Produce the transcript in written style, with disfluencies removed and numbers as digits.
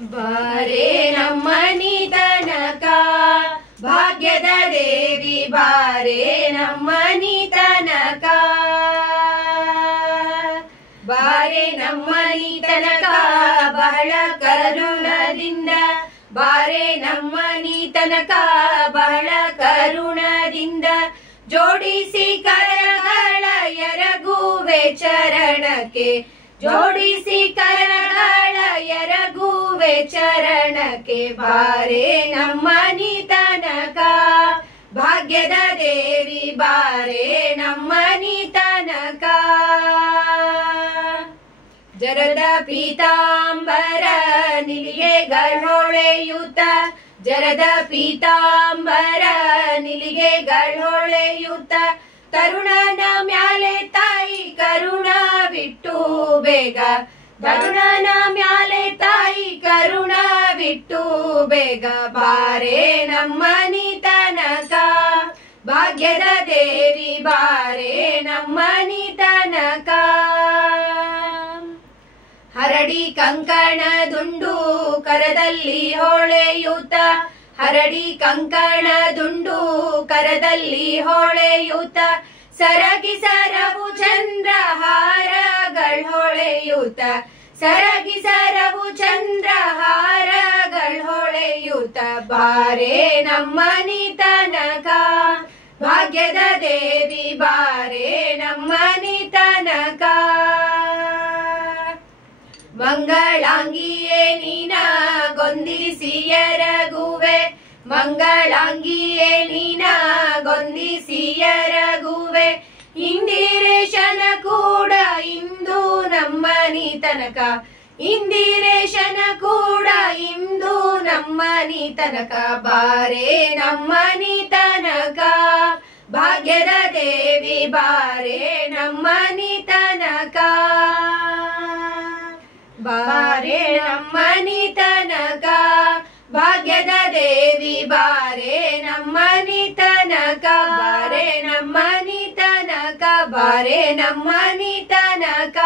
ಬಾರೆ ನಮ್ಮನಿ ತನಕ ಭಾಗ್ಯದ ದೇವಿ ಬಾರೆ ನಮ್ಮನಿ ತನಕ ಬಾರೆ ನಮ್ಮನಿ ತನಕ ಬಹಳ ಕರುಣದಿಂದ ಬಾರೆ ನಮ್ಮನಿ ತನಕ ಬಹಳ ಕರುಣದಿಂದ ಜೋಡಿಸಿ ಕರಗಳ ಎರಗುವೆ ಚರಣಕ್ಕೆ ಜೋಡಿಸಿ ಕರಗಳ ಎರಗುವೆ ಚರಣಕ್ಕೆ ಬಾರೆ ನಮ್ಮನಿ ತನಕ ಭಾಗ್ಯದ ದೇವಿ ಬಾರೆ ನಮ್ಮನಿ ತನಕ ಜರದ ಪೀತಾಂಬರ ನಿಲಿಗೆಗಳೊಳೆಯುತ್ತ ಜರದ ಪೀತಾಂಬರ ನಿಲಿಗೆಗಳೊಳೆಯುತ್ತ ತರುಣನ ಮ್ಯಾಲೆ ತಾಯಿ ಕರುಣವಿಟ್ಟು ಬೇಗ ತರುಣನ ಮ್ಯಾಲೆ ತಾಯಿ ಕರುಣವಿಟ್ಟು ಬೇಗ ಬಾರೆ ನಮ್ಮನಿ ತನಕ ಭಾಗ್ಯದ ದೇವಿ ಬಾರೆ ನಮ್ಮನಿ ತನಕ ಹರಡಿ ಕಂಕಣ ದುಂಡು ಕರದಲ್ಲಿ ಹೊಳೆಯುತ್ತ ಹರಡಿ ಕಂಕಣ ದುಂಡು ಕರದಲ್ಲಿ ಹೊಳೆಯುತ್ತ ಸರಗಿ ಸರವು ಚಂದ್ರಹಾರಗಳ್ ಹೊಳೆಯುತ್ತ ಸರಗಿ ಸರವು ಚಂದ್ರಹಾರಗಳ್ ಹೊಳೆಯುತ್ತ ಬಾರೆ ನಮ್ಮನಿ ತನಕ ಭಾಗ್ಯದ ದೇವಿ ಬಾರೆ ನಮ್ಮನಿ ತನಕ ಮಂಗಳಾಂಗಿಯೇ ನೀನ ಗೊಂದಿಸಿ ಎರಗುವೆ ಮಂಗಳಾಂಗಿಯೇ ನೀನ ಗೊಂದಿಸಿ ಎರಗುವೆ ಇಂದಿರೇಶನ ಕೂಡ ಇಂದು ನಮ್ಮನಿ ತನಕ ಇಂದಿರೇಶನ ಕೂಡ ಇಂದು ನಮ್ಮನಿ ತನಕ ಬಾರೆ ನಮ್ಮನಿ ತನಕ ಭಾಗ್ಯದ ದೇವಿ ಬಾರೆ ನಮ್ಮನಿ ತನಕ ಬಾರೆ ನಮ್ಮನಿ ತನಕ ಭಾಗ್ಯದ ದೇವಿ ಬಾರೆ ನಮ್ಮನಿ ತನಕ ಬಾರೆ ನಮ್ಮನಿ ತನಕ ಬಾರೆ ನಮ್ಮನಿ ತನಕ